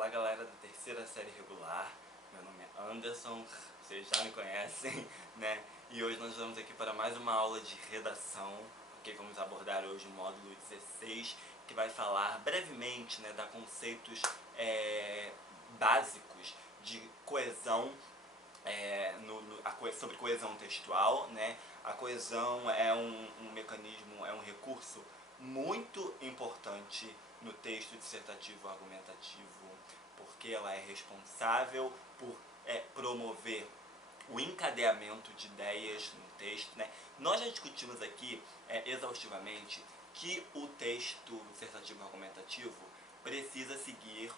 Olá galera da terceira série regular, meu nome é Anderson, vocês já me conhecem, né? E hoje nós vamos aqui para mais uma aula de redação, ok? Vamos abordar hoje o módulo 16, que vai falar brevemente, né, da conceitos básicos de coesão, sobre coesão textual, né? A coesão é um mecanismo, é um recurso muito importante no texto dissertativo argumentativo, porque ela é responsável por promover o encadeamento de ideias no texto, né? Nós já discutimos aqui exaustivamente que o texto dissertativo argumentativo precisa seguir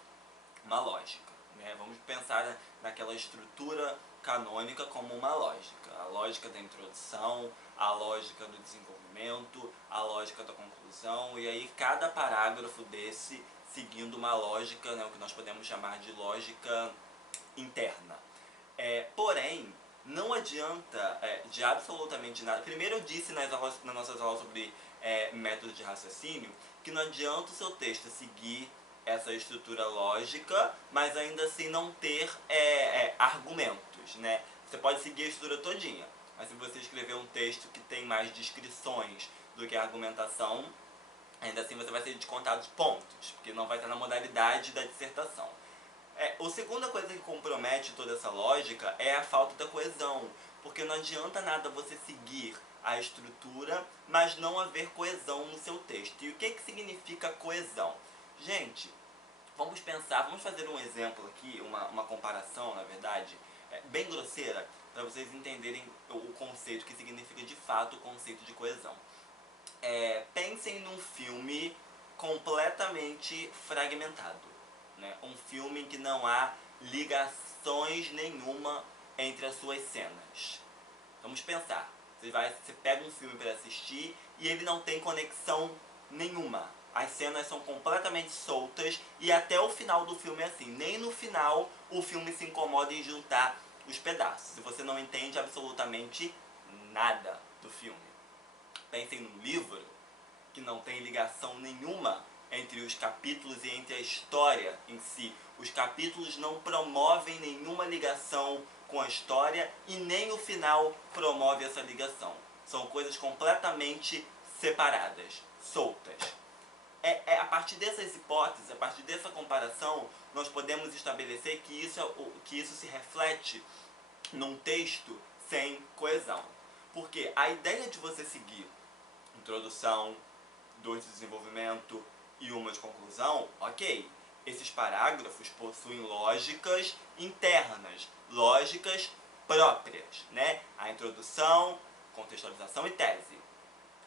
uma lógica, né? Vamos pensar naquela estrutura canônica como uma lógica. A lógica da introdução, a lógica do desenvolvimento, a lógica da conclusão, e aí cada parágrafo desse seguindo uma lógica, né, o que nós podemos chamar de lógica interna. Porém, não adianta de absolutamente nada. Primeiro eu disse nas nossas aulas sobre método de raciocínio que não adianta o seu texto seguir essa estrutura lógica, mas ainda assim não ter argumentos, né? Você pode seguir a estrutura todinha, mas se você escrever um texto que tem mais descrições do que argumentação, ainda assim você vai ser descontado de pontos, porque não vai estar na modalidade da dissertação. A segunda coisa que compromete toda essa lógica é a falta da coesão, porque não adianta nada você seguir a estrutura, mas não haver coesão no seu texto. E o que significa coesão? Gente, vamos pensar, vamos fazer um exemplo aqui, uma comparação, na verdade, bem grosseira, para vocês entenderem o conceito, que significa de fato o conceito de coesão. Pensem num filme completamente fragmentado, né? Um filme em que não há ligações nenhuma entre as suas cenas. Vamos pensar, você pega um filme para assistir e ele não tem conexão nenhuma. As cenas são completamente soltas e até o final do filme é assim. Nem no final o filme se incomoda em juntar os pedaços. E você não entende absolutamente nada do filme. Pensem num livro que não tem ligação nenhuma entre os capítulos e entre a história em si. Os capítulos não promovem nenhuma ligação com a história e nem o final promove essa ligação. São coisas completamente separadas, soltas. A partir dessas hipóteses, a partir dessa comparação, nós podemos estabelecer que isso se reflete num texto sem coesão. Porque a ideia de você seguir introdução, 2 de desenvolvimento e 1 de conclusão, ok. Esses parágrafos possuem lógicas internas, lógicas próprias, né? A introdução, contextualização e tese.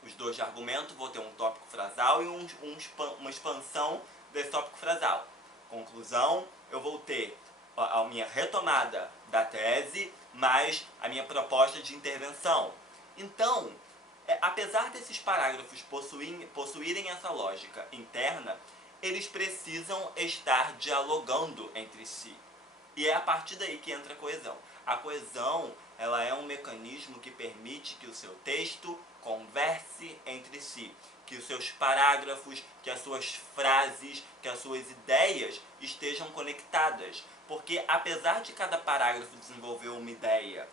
Os 2 de argumento vão ter um tópico frasal e uma expansão desse tópico frasal. Conclusão, eu vou ter a minha retomada da tese, mais a minha proposta de intervenção. Então, apesar desses parágrafos possuírem essa lógica interna, eles precisam estar dialogando entre si. E é a partir daí que entra a coesão. A coesão, ela é um mecanismo que permite que o seu texto converse entre si, que os seus parágrafos, que as suas frases, que as suas ideias estejam conectadas. Porque apesar de cada parágrafo desenvolver uma ideia,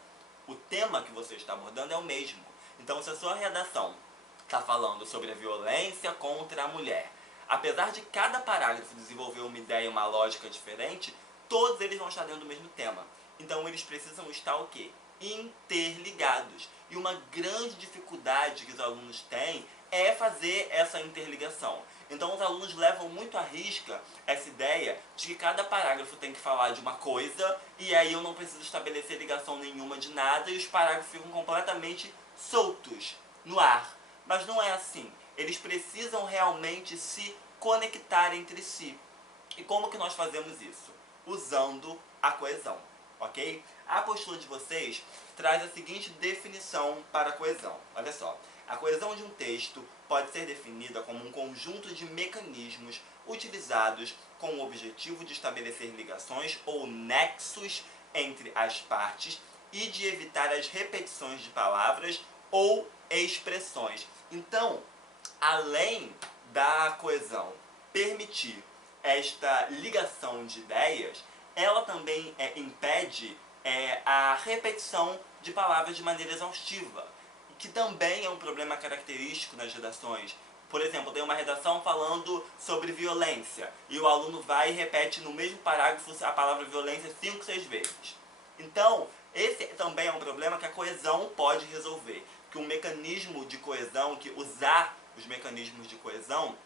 o tema que você está abordando é o mesmo. Então, se a sua redação está falando sobre a violência contra a mulher, apesar de cada parágrafo desenvolver uma ideia e uma lógica diferente, todos eles vão estar dentro do mesmo tema. Então, eles precisam estar o quê? Interligados. E uma grande dificuldade que os alunos têm é fazer essa interligação. Então, os alunos levam muito à risca essa ideia de que cada parágrafo tem que falar de uma coisa e aí eu não preciso estabelecer ligação nenhuma de nada e os parágrafos ficam completamente soltos no ar. Mas não é assim. Eles precisam realmente se conectar entre si. E como que nós fazemos isso? Usando a coesão, ok? A apostila de vocês traz a seguinte definição para a coesão. Olha só. A coesão de um texto pode ser definida como um conjunto de mecanismos utilizados com o objetivo de estabelecer ligações ou nexos entre as partes e de evitar as repetições de palavras ou expressões. Então, além da coesão permitir esta ligação de ideias, ela também impede a repetição de palavras de maneira exaustiva, que também é um problema característico nas redações. Por exemplo, tem uma redação falando sobre violência, e o aluno vai e repete no mesmo parágrafo a palavra violência 5, 6 vezes. Então, esse também é um problema que a coesão pode resolver, que um mecanismo de coesão, que usar os mecanismos de coesão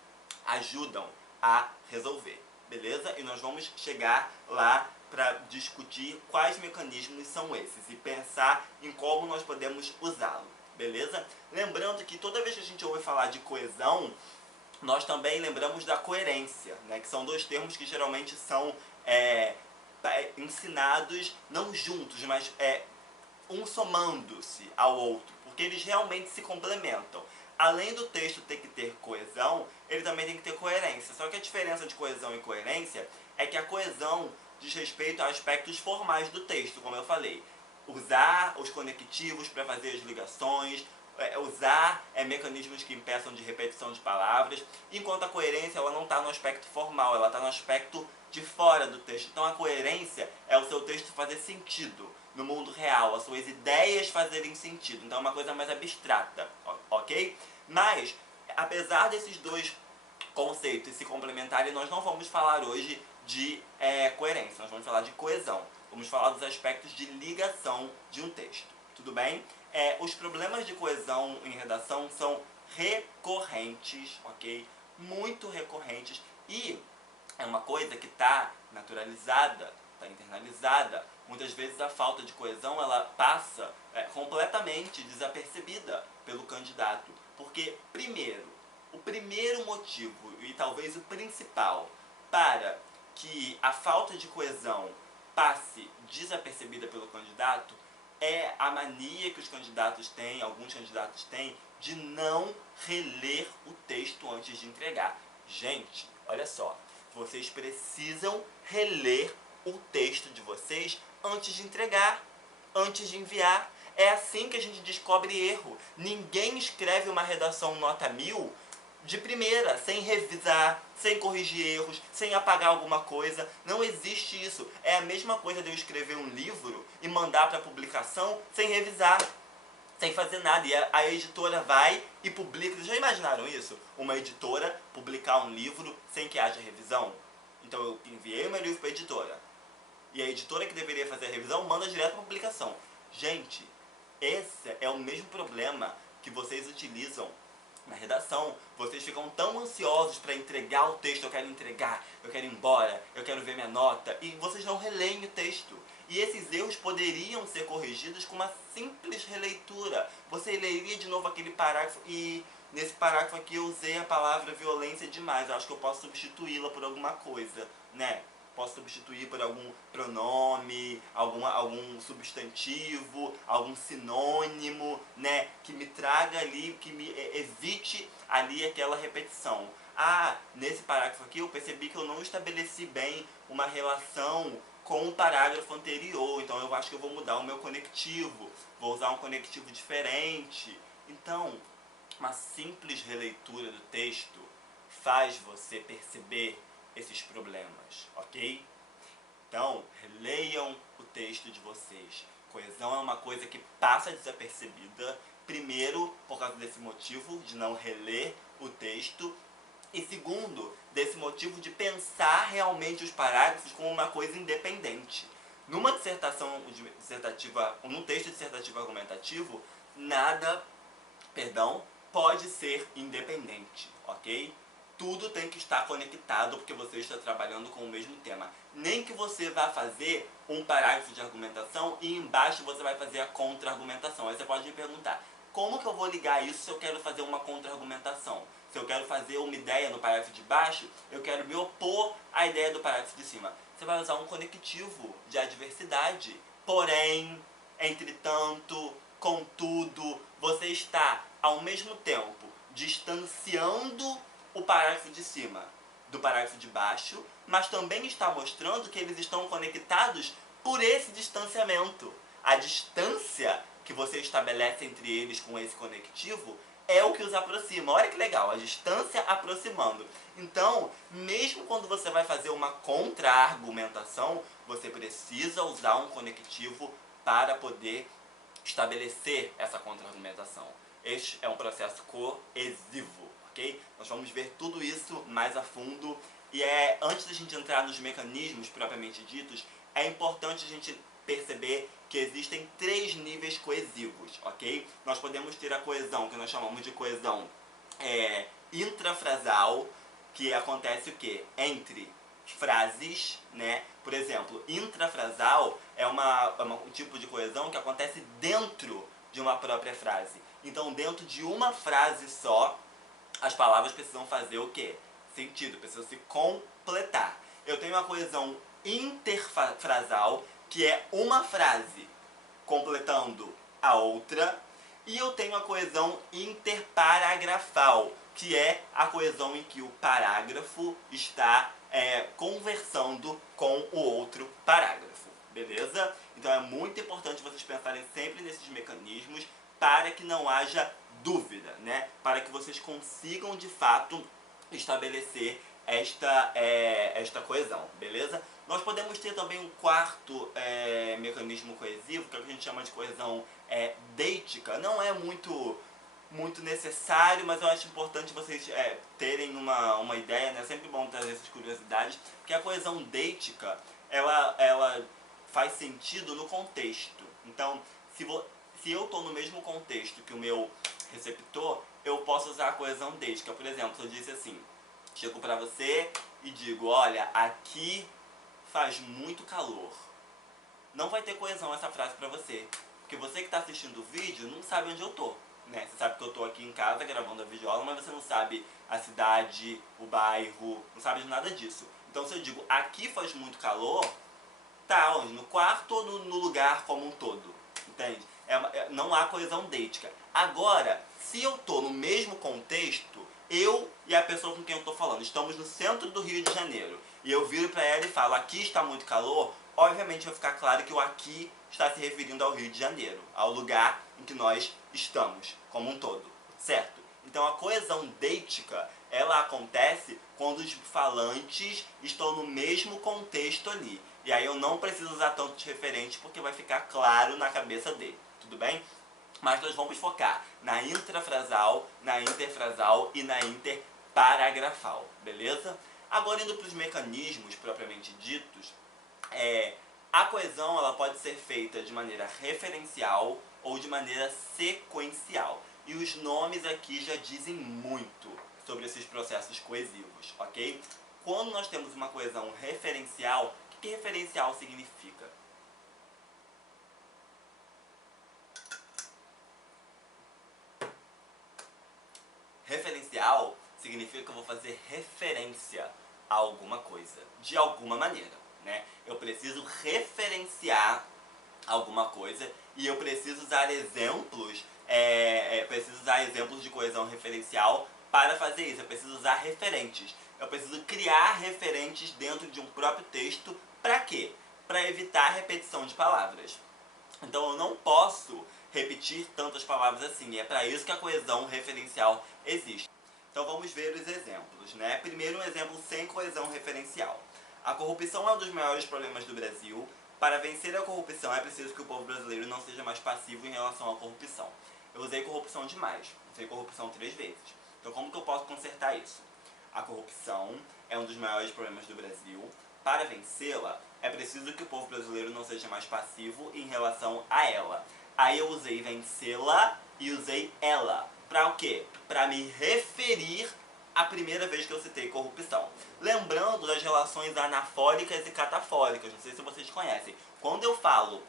ajudam a resolver, beleza? E nós vamos chegar lá para discutir quais mecanismos são esses e pensar em como nós podemos usá-lo, beleza? Lembrando que toda vez que a gente ouve falar de coesão, nós também lembramos da coerência, né? Que são dois termos que geralmente são ensinados não juntos, mas um somando-se ao outro, porque eles realmente se complementam. Além do texto ter que ter coesão, ele também tem que ter coerência. Só que a diferença de coesão e coerência é que a coesão diz respeito a aspectos formais do texto, como eu falei. Usar os conectivos para fazer as ligações, usar mecanismos que impeçam de repetição de palavras, enquanto a coerência ela não está no aspecto formal, ela está no aspecto de fora do texto. Então a coerência é o seu texto fazer sentido no mundo real, as suas ideias fazerem sentido. Então é uma coisa mais abstrata, ok? Mas, apesar desses dois conceitos se complementarem, nós não vamos falar hoje de coerência, nós vamos falar de coesão. Vamos falar dos aspectos de ligação de um texto, tudo bem? Os problemas de coesão em redação são recorrentes, ok? Muito recorrentes, e é uma coisa que está naturalizada, está internalizada. Muitas vezes a falta de coesão ela passa completamente desapercebida pelo candidato. Porque, primeiro, o primeiro motivo, e talvez o principal, para que a falta de coesão passe desapercebida pelo candidato, é a mania que os candidatos têm, alguns candidatos têm, de não reler o texto antes de entregar. Gente, olha só, vocês precisam reler o texto de vocês antes de entregar, antes de enviar. É assim que a gente descobre erro. Ninguém escreve uma redação nota 1000 de primeira, sem revisar, sem corrigir erros, sem apagar alguma coisa. Não existe isso. É a mesma coisa de eu escrever um livro e mandar para publicação sem revisar, sem fazer nada. E a editora vai e publica. Vocês já imaginaram isso? Uma editora publicar um livro sem que haja revisão? Então eu enviei o meu livro para a editora, e a editora que deveria fazer a revisão manda direto para a publicação. Gente, esse é o mesmo problema que vocês utilizam na redação. Vocês ficam tão ansiosos para entregar o texto, eu quero entregar, eu quero ir embora, eu quero ver minha nota, e vocês não releem o texto. E esses erros poderiam ser corrigidos com uma simples releitura. Você leria de novo aquele parágrafo e nesse parágrafo aqui eu usei a palavra violência demais, eu acho que eu posso substituí-la por alguma coisa, né? Posso substituir por algum pronome, algum substantivo, algum sinônimo, né? Que me traga ali, que me evite ali aquela repetição. Ah, nesse parágrafo aqui eu percebi que eu não estabeleci bem uma relação com o parágrafo anterior, então eu acho que eu vou mudar o meu conectivo, vou usar um conectivo diferente. Então, uma simples releitura do texto faz você perceber esses problemas, ok? Então, releiam o texto de vocês. Coesão é uma coisa que passa desapercebida, primeiro, por causa desse motivo de não reler o texto, e segundo, desse motivo de pensar realmente os parágrafos como uma coisa independente. Numa dissertação dissertativa, num texto dissertativo argumentativo, nada, pode ser independente, ok? Tudo tem que estar conectado porque você está trabalhando com o mesmo tema. Nem que você vá fazer um parágrafo de argumentação e embaixo você vai fazer a contra-argumentação. Aí você pode me perguntar, como que eu vou ligar isso se eu quero fazer uma contra-argumentação? Se eu quero fazer uma ideia no parágrafo de baixo, eu quero me opor à ideia do parágrafo de cima. Você vai usar um conectivo de adversidade. Porém, entretanto, contudo, você está, ao mesmo tempo, distanciando o parágrafo de cima do parágrafo de baixo, mas também está mostrando que eles estão conectados por esse distanciamento. A distância que você estabelece entre eles com esse conectivo é o que os aproxima. Olha que legal, a distância aproximando. Então, mesmo quando você vai fazer uma contra-argumentação, você precisa usar um conectivo para poder estabelecer essa contra-argumentação. Este é um processo coesivo, ok? Nós vamos ver tudo isso mais a fundo. E antes da gente entrar nos mecanismos propriamente ditos, é importante a gente perceber que existem 3 níveis coesivos, ok? Nós podemos ter a coesão, que nós chamamos de coesão intrafrasal, que acontece o quê? Entre frases, né? Por exemplo, intrafrasal é um tipo de coesão que acontece dentro de uma própria frase. Então, dentro de uma frase só, as palavras precisam fazer o quê? Sentido, precisam se completar. Eu tenho uma coesão interfrasal, que é uma frase completando a outra, e eu tenho a coesão interparagrafal, que é a coesão em que o parágrafo está conversando com o outro parágrafo, beleza? Então é muito importante vocês pensarem sempre nesses mecanismos para que não haja dúvida, né? Para que vocês consigam de fato estabelecer esta coesão, beleza? Nós podemos ter também um quarto mecanismo coesivo, que é o que a gente chama de coesão deítica. Não é muito necessário, mas eu acho importante vocês terem uma ideia, né? É sempre bom trazer essas curiosidades, porque a coesão deítica, ela faz sentido no contexto. Então, se eu estou no mesmo contexto que o meu receptor, eu posso usar a coesão deítica. Por exemplo, eu disse assim, chego para você e digo, olha, aqui faz muito calor. Não vai ter coesão essa frase para você, porque você que está assistindo o vídeo não sabe onde eu tô, né? Você sabe que eu tô aqui em casa gravando a videoaula, mas você não sabe a cidade, o bairro, não sabe de nada disso. Então se eu digo, aqui faz muito calor, tá onde? No quarto ou no lugar como um todo, entende? Não há coesão deítica. Agora, se eu tô no mesmo contexto, eu e a pessoa com quem eu tô falando, estamos no centro do Rio de Janeiro, e eu viro para ela e falo, aqui está muito calor, obviamente vai ficar claro que o aqui está se referindo ao Rio de Janeiro, ao lugar em que nós estamos, como um todo, certo? Então a coesão deítica, ela acontece quando os falantes estão no mesmo contexto ali. E aí eu não preciso usar tanto de referente porque vai ficar claro na cabeça dele, tudo bem? Mas nós vamos focar na intrafrasal, na interfrasal e na interparagrafal, beleza? Agora indo para os mecanismos propriamente ditos, a coesão ela pode ser feita de maneira referencial ou de maneira sequencial. E os nomes aqui já dizem muito sobre esses processos coesivos, ok? Quando nós temos uma coesão referencial, o que referencial significa? Referencial significa que eu vou fazer referência a alguma coisa, de alguma maneira, né? Eu preciso referenciar alguma coisa e eu preciso usar exemplos, de coesão referencial para fazer isso. Eu preciso usar referentes. Eu preciso criar referentes dentro de um próprio texto. Para quê? Para evitar a repetição de palavras. Então eu não posso repetir tantas palavras assim. É para isso que a coesão referencial existe. Então vamos ver os exemplos, né? Primeiro, um exemplo sem coesão referencial. A corrupção é um dos maiores problemas do Brasil. Para vencer a corrupção é preciso que o povo brasileiro não seja mais passivo em relação à corrupção. Eu usei corrupção demais. Usei corrupção 3 vezes. Então como que eu posso consertar isso? A corrupção é um dos maiores problemas do Brasil. Para vencê-la, é preciso que o povo brasileiro não seja mais passivo em relação a ela. Aí eu usei vencê-la e usei ela. Para o quê? Para me referir à primeira vez que eu citei corrupção. Lembrando das relações anafóricas e catafóricas, não sei se vocês conhecem. Quando eu faço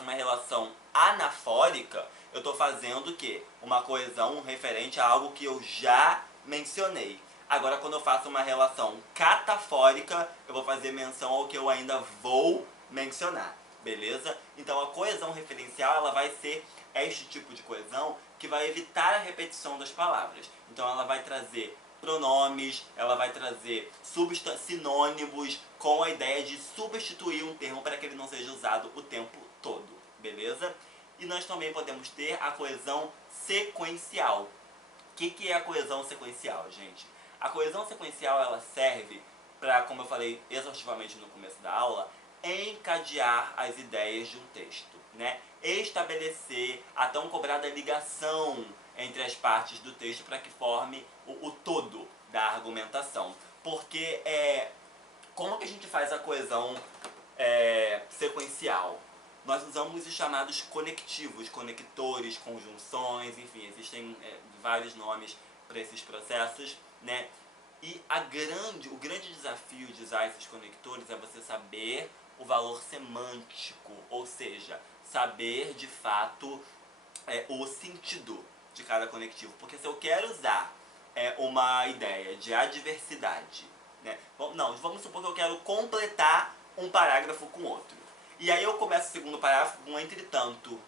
uma relação anafórica, eu estou fazendo o quê? Uma coesão referente a algo que eu já mencionei. Agora, quando eu faço uma relação catafórica, eu vou fazer menção ao que eu ainda vou mencionar, beleza? Então a coesão referencial ela vai ser este tipo de coesão que vai evitar a repetição das palavras. Então ela vai trazer pronomes, ela vai trazer sinônimos com a ideia de substituir um termo para que ele não seja usado o tempo todo, beleza? E nós também podemos ter a coesão sequencial. que é a coesão sequencial, gente? A coesão sequencial, ela serve para, como eu falei exaustivamente no começo da aula, encadear as ideias de um texto, né? Estabelecer a tão cobrada ligação entre as partes do texto para que forme o todo da argumentação. Porque como que a gente faz a coesão sequencial? Nós usamos os chamados conectivos, conectores, conjunções, enfim, existem vários nomes para esses processos, né? E o grande desafio de usar esses conectores é você saber o valor semântico, ou seja, saber de fato o sentido de cada conectivo. Porque se eu quero usar uma ideia de adversidade, né? Vamos supor que eu quero completar um parágrafo com outro. E aí eu começo o segundo parágrafo com entretanto,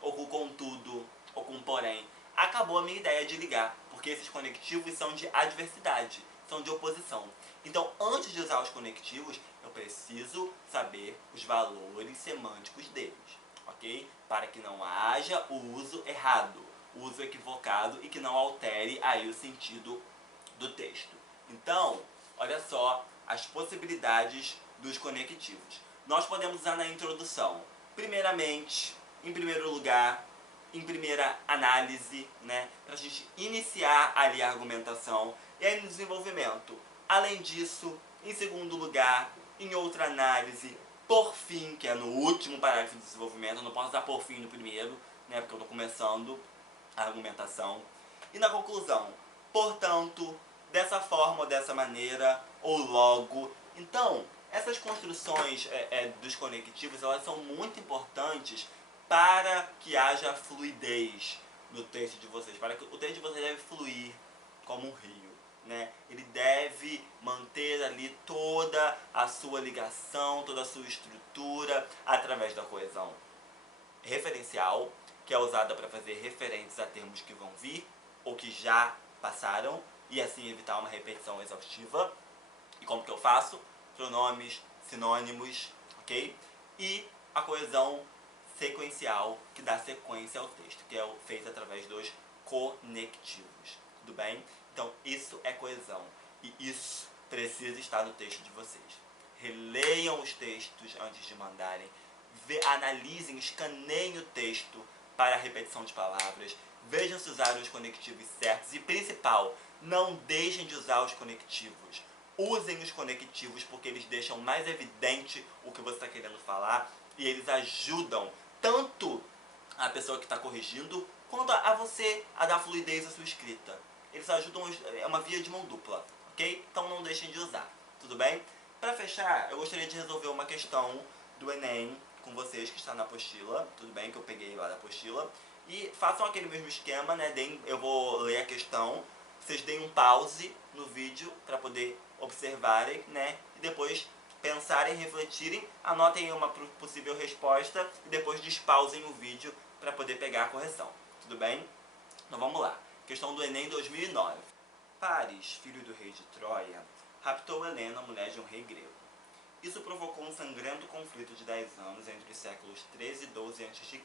ou com contudo, ou com porém. Acabou a minha ideia de ligar, porque esses conectivos são de adversidade, são de oposição. Então, antes de usar os conectivos, eu preciso saber os valores semânticos deles, ok? Para que não haja o uso errado, o uso equivocado e que não altere aí o sentido do texto. Então, olha só as possibilidades dos conectivos. Nós podemos usar na introdução, primeiramente, em primeiro lugar, em primeira análise, né, para a gente iniciar ali a argumentação, e aí no desenvolvimento. Além disso, em segundo lugar, em outra análise, por fim, que é no último parágrafo do desenvolvimento, eu não posso dar por fim no primeiro, né, porque eu estou começando a argumentação. E na conclusão, portanto, dessa forma ou dessa maneira, ou logo. Então, essas construções dos conectivos, elas são muito importantes para que haja fluidez no texto de vocês, para que o texto de vocês deve fluir como um rio, né? Ele deve manter ali toda a sua ligação, toda a sua estrutura através da coesão referencial, que é usada para fazer referentes a termos que vão vir ou que já passaram e assim evitar uma repetição exaustiva. E como que eu faço? Pronomes, sinônimos, ok? E a coesão sequencial, que dá sequência ao texto, que é feita através dos conectivos, tudo bem? Então isso é coesão e isso precisa estar no texto de vocês. Releiam os textos antes de mandarem, analisem, escaneiem o texto para a repetição de palavras, vejam se usaram os conectivos certos e, principal, não deixem de usar os conectivos. Usem os conectivos porque eles deixam mais evidente o que você está querendo falar e eles ajudam tanto a pessoa que está corrigindo quanto a você a dar fluidez à sua escrita. Eles ajudam, é uma via de mão dupla, ok? Então não deixem de usar, tudo bem? Para fechar, eu gostaria de resolver uma questão do Enem com vocês que está na apostila, tudo bem? Que eu peguei lá da apostila. E façam aquele mesmo esquema, né? Eu vou ler a questão, vocês deem um pause no vídeo para poder observarem, né? E depois pensarem, refletirem, anotem uma possível resposta e depois despausem o vídeo para poder pegar a correção, tudo bem? Então vamos lá. Questão do Enem 2009. Paris, filho do rei de Troia, raptou Helena, mulher de um rei grego. Isso provocou um sangrento conflito de 10 anos entre os séculos 13 e 12 a.C.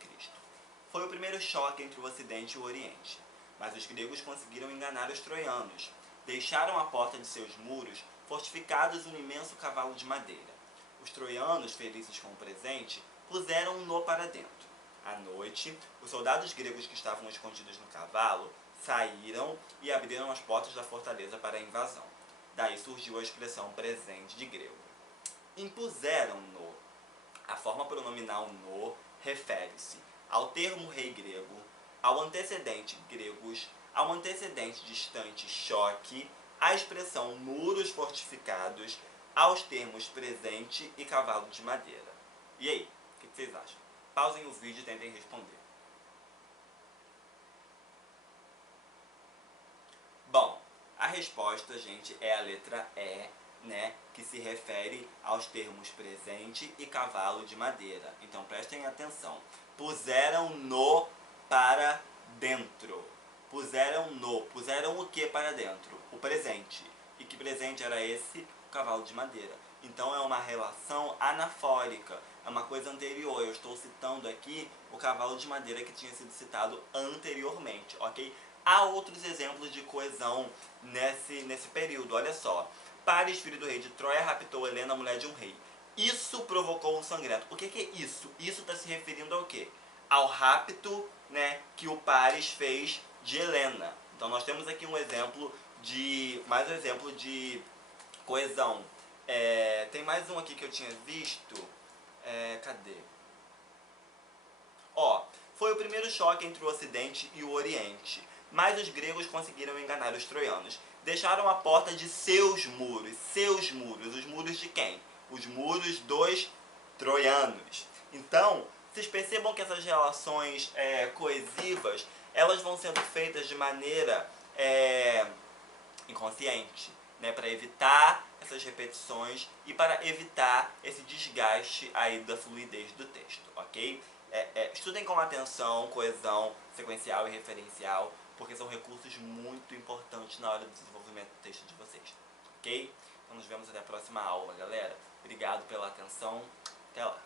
Foi o primeiro choque entre o Ocidente e o Oriente, mas os gregos conseguiram enganar os troianos. Deixaram à porta de seus muros fortificados um imenso cavalo de madeira. Os troianos, felizes com o presente, puseram um nó para dentro. À noite, os soldados gregos que estavam escondidos no cavalo saíram e abriram as portas da fortaleza para a invasão. Daí surgiu a expressão presente de grego. Impuseram-no. A forma pronominal no refere-se ao termo rei grego, ao antecedente gregos, ao antecedente distante choque, à expressão muros fortificados, aos termos presente e cavalo de madeira. E aí, o que vocês acham? Pausem o vídeo e tentem responder. Bom, a resposta, gente, é a letra E, né, que se refere aos termos presente e cavalo de madeira. Então prestem atenção. Puseram no para dentro. Puseram o que para dentro? O presente. E que presente era esse? O cavalo de madeira. Então é uma relação anafórica, é uma coisa anterior. Eu estou citando aqui o cavalo de madeira que tinha sido citado anteriormente, ok? há outros exemplos de coesão nesse período. Olha só. Paris, filho do rei de Troia, raptou Helena, mulher de um rei. Isso provocou um sangrento. O que é isso? Isso está se referindo ao quê? Ao rapto, né, que o Paris fez de Helena. Então nós temos aqui mais um exemplo de coesão. Tem mais um aqui que eu tinha visto. Cadê? Foi o primeiro choque entre o Ocidente e o Oriente, mas os gregos conseguiram enganar os troianos. Deixaram a porta de seus muros. Os muros de quem? Os muros dos troianos. Então, vocês percebam que essas relações coesivas, elas vão sendo feitas de maneira inconsciente, né, para evitar essas repetições e para evitar esse desgaste aí da fluidez do texto, ok? Estudem com atenção, coesão sequencial e referencial, porque são recursos muito importantes na hora do desenvolvimento do texto de vocês, ok? Então nos vemos até a próxima aula, galera. Obrigado pela atenção. Até lá.